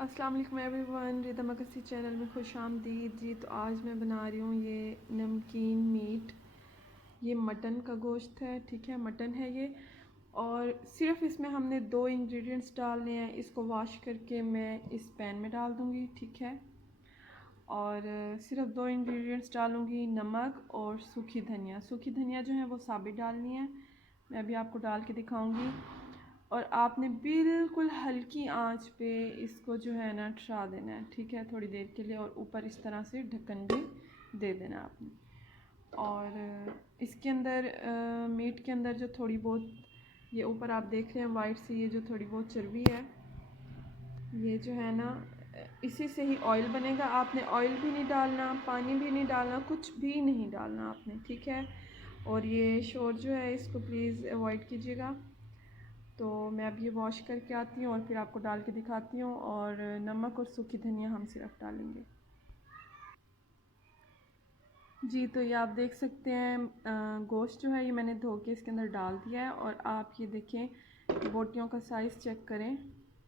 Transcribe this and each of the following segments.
अस्सलाम वालेकुम एवरीवन, रिदा मकसी चैनल में खुश आमदीद जी। तो आज मैं बना रही हूँ ये नमकीन मीट। ये मटन का गोश्त है, ठीक है, मटन है ये। और सिर्फ इसमें हमने 2 इंग्रेडिएंट्स डालने हैं। इसको वॉश करके मैं इस पैन में डाल दूँगी, ठीक है। और सिर्फ 2 इंग्रेडिएंट्स डालूँगी, नमक और सूखी धनिया। सूखी धनिया जो है वो साबित डालनी है, मैं अभी आपको डाल के दिखाऊँगी। और आपने बिल्कुल हल्की आंच पे इसको जो है ना ठरा देना है, ठीक है, थोड़ी देर के लिए। और ऊपर इस तरह से ढक्कन भी दे देना है आपने। और इसके अंदर मीट के अंदर जो थोड़ी बहुत ये ऊपर आप देख रहे हैं वाइट सी, ये जो थोड़ी बहुत चर्बी है, ये जो है ना इसी से ही ऑयल बनेगा। आपने ऑयल भी नहीं डालना, पानी भी नहीं डालना, कुछ भी नहीं डालना आपने, ठीक है। और ये शोर जो है इसको प्लीज़ अवॉइड कीजिएगा। तो मैं अब ये वॉश करके आती हूँ और फिर आपको डाल के दिखाती हूँ। और नमक और सूखी धनिया हम सिर्फ डालेंगे जी। तो ये आप देख सकते हैं गोश्त जो है ये मैंने धो के इसके अंदर डाल दिया है। और आप ये देखें बोटियों का साइज़ चेक करें,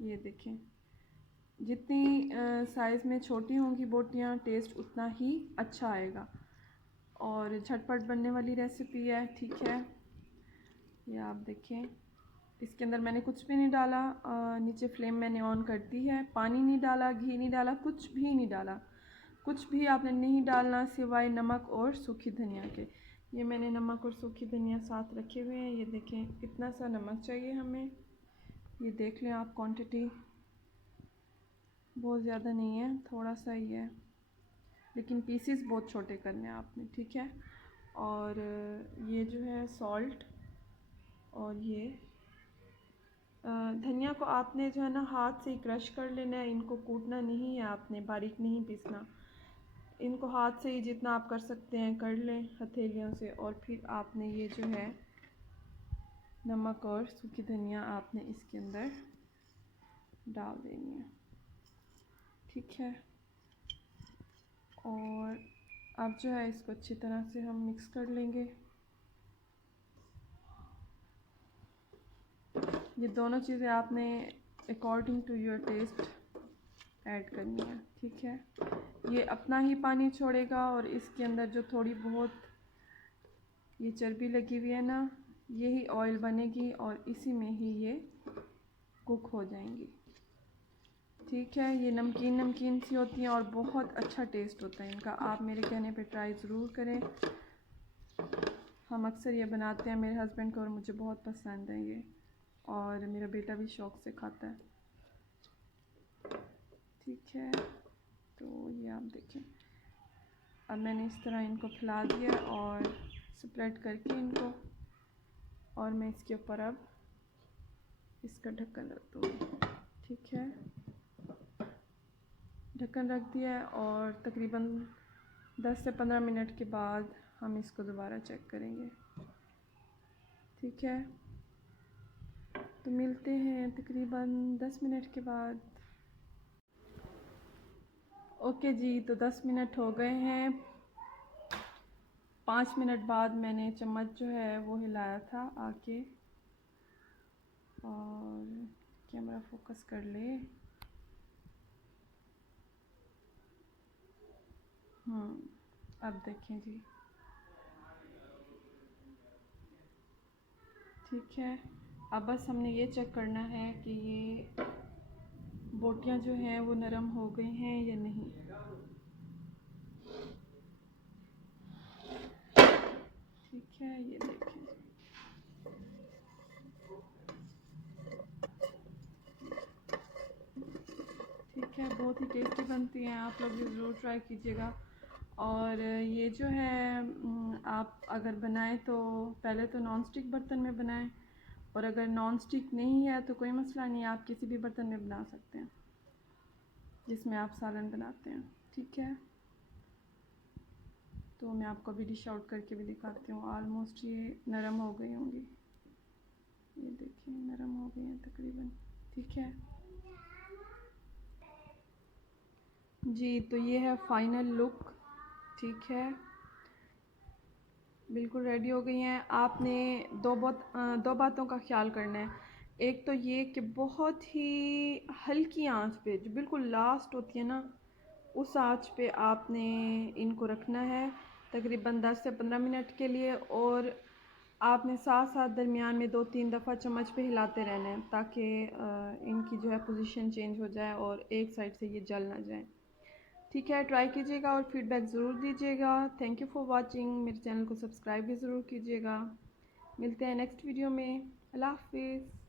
ये देखें जितनी साइज़ में छोटी होंगी बोटियाँ टेस्ट उतना ही अच्छा आएगा। और झटपट बनने वाली रेसिपी है, ठीक है। ये आप देखें इसके अंदर मैंने कुछ भी नहीं डाला। नीचे फ्लेम मैंने ऑन कर दी है, पानी नहीं डाला, घी नहीं डाला, कुछ भी नहीं डाला। कुछ भी आपने नहीं डालना सिवाय नमक और सूखी धनिया के। ये मैंने नमक और सूखी धनिया साथ रखे हुए हैं, ये देखें इतना सा नमक चाहिए हमें। ये देख लें आप क्वांटिटी, बहुत ज़्यादा नहीं है, थोड़ा सा ही है, लेकिन पीसीस बहुत छोटे करने हैं आपने, ठीक है। और ये जो है सॉल्ट, और ये धनिया को आपने जो है ना हाथ से ही क्रश कर लेना है, इनको कूटना नहीं है आपने, बारीक नहीं पीसना। इनको हाथ से ही जितना आप कर सकते हैं कर लें हथेलियों से। और फिर आपने ये जो है नमक और सूखी धनिया आपने इसके अंदर डाल देनी है, ठीक है। और अब जो है इसको अच्छी तरह से हम मिक्स कर लेंगे। ये दोनों चीज़ें आपने according to your test add करनी है, ठीक है। ये अपना ही पानी छोड़ेगा और इसके अंदर जो थोड़ी बहुत ये चर्बी लगी हुई है ना, यही ऑयल बनेगी और इसी में ही ये कुक हो जाएंगी, ठीक है। ये नमकीन नमकीन सी होती हैं और बहुत अच्छा टेस्ट होता है इनका। आप मेरे कहने पे ट्राई ज़रूर करें। हम अक्सर ये बनाते हैं मेरे हस्बैंड को और मुझे बहुत पसंद है ये, और मेरा बेटा भी शौक़ से खाता है, ठीक है। तो ये आप देखें अब मैंने इस तरह इनको फैला दिया और स्प्रेड करके इनको, और मैं इसके ऊपर अब इसका ढक्कन रख दूँगी, ठीक है। ढक्कन रख दिया है और तकरीबन 10 से 15 मिनट के बाद हम इसको दोबारा चेक करेंगे, ठीक है। तो मिलते हैं तकरीबन 10 मिनट के बाद। ओके जी, तो 10 मिनट हो गए हैं। 5 मिनट बाद मैंने चम्मच जो है वो हिलाया था आके, और कैमरा फोकस कर ले। अब देखें जी, ठीक है। अब बस हमने ये चेक करना है कि ये बोटियां जो हैं वो नरम हो गई हैं या नहीं, ठीक है। ये देखें, ठीक है, बहुत ही टेस्टी बनती हैं, आप लोग भी ज़रूर ट्राई कीजिएगा। और ये जो है आप अगर बनाएं तो पहले तो नॉन स्टिक बर्तन में बनाएं, और अगर नॉन स्टिक नहीं है तो कोई मसला नहीं, आप किसी भी बर्तन में बना सकते हैं जिसमें आप सालन बनाते हैं, ठीक है। तो मैं आपको अभी डिश आउट करके भी दिखाती हूँ। ऑलमोस्ट ये नरम हो गई होंगी, ये देखिए नरम हो गई हैं तकरीबन, ठीक है जी। तो ये है फाइनल लुक, ठीक है, बिल्कुल रेडी हो गई हैं। आपने दो बातों का ख्याल करना है। एक तो ये कि बहुत ही हल्की आंच पे, जो बिल्कुल लास्ट होती है ना, उस आंच पे आपने इनको रखना है तकरीबन 10 से 15 मिनट के लिए। और आपने साथ साथ दरमियान में 2-3 दफ़ा चम्मच पे हिलाते रहना है ताकि इनकी जो है पोजीशन चेंज हो जाए और एक साइड से ये जल ना जाए। ठीक है, ट्राई कीजिएगा और फीडबैक ज़रूर दीजिएगा। Thank you for watching. मेरे चैनल को सब्सक्राइब भी ज़रूर कीजिएगा। मिलते हैं नेक्स्ट वीडियो में। अल्लाह हाफिज़।